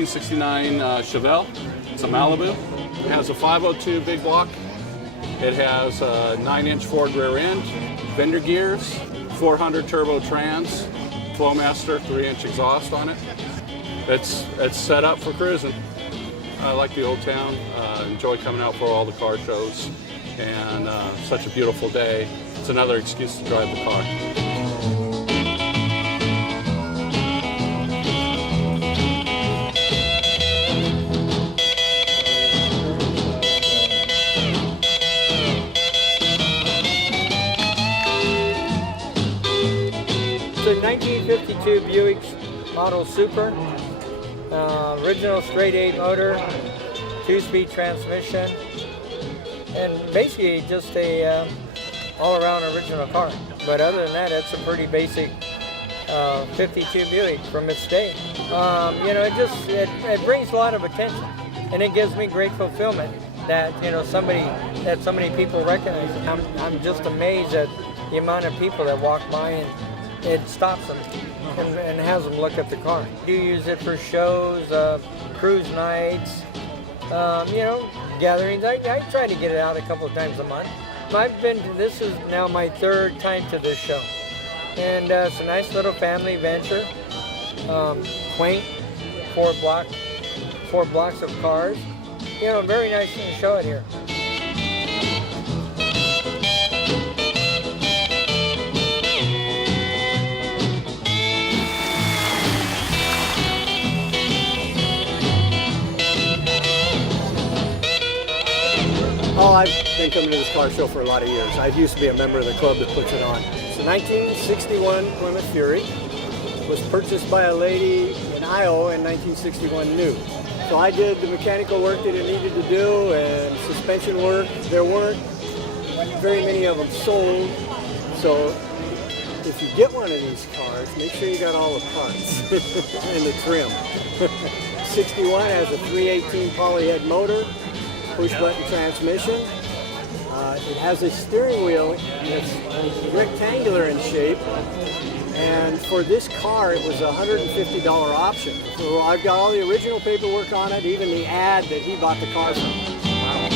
1969 Chevelle. It's a Malibu. It has a 502 big block. It has a 9-inch Ford rear end, fender gears, 400 turbo trans, Flowmaster 3-inch exhaust on it. It's set up for cruising. I like the old town. Enjoy coming out for all the car shows, and such a beautiful day. It's another excuse to drive the car. It's a 1952 Buick Model Super, original straight 8 motor, 2-speed transmission, and basically just a all-around original car. But other than that, it's a pretty basic 52 Buick from its day. You know, it brings a lot of attention, and it gives me great fulfillment that, you know, so many people recognize it. I'm just amazed at the amount of people that walk by and it stops them and has them look at the car. I do use it for shows, cruise nights, you know, gatherings. I try to get it out a couple of times a month. This is now my 3rd time to this show. And it's a nice little family venture. Quaint, 4 blocks of cars. You know, very nice to show it here. Oh, I've been coming to this car show for a lot of years. I used to be a member of the club that puts it on. It's a 1961 Plymouth Fury. It was purchased by a lady in Iowa in 1961 new. So I did the mechanical work that it needed to do and suspension work. There weren't very many of them sold. So if you get one of these cars, make sure you got all the parts and the trim. 61 has a 318 polyhead motor, push-button transmission. It has a steering wheel that's rectangular in shape, and for this car it was a $150 option. So I've got all the original paperwork on it, even the ad that he bought the car from. Wow.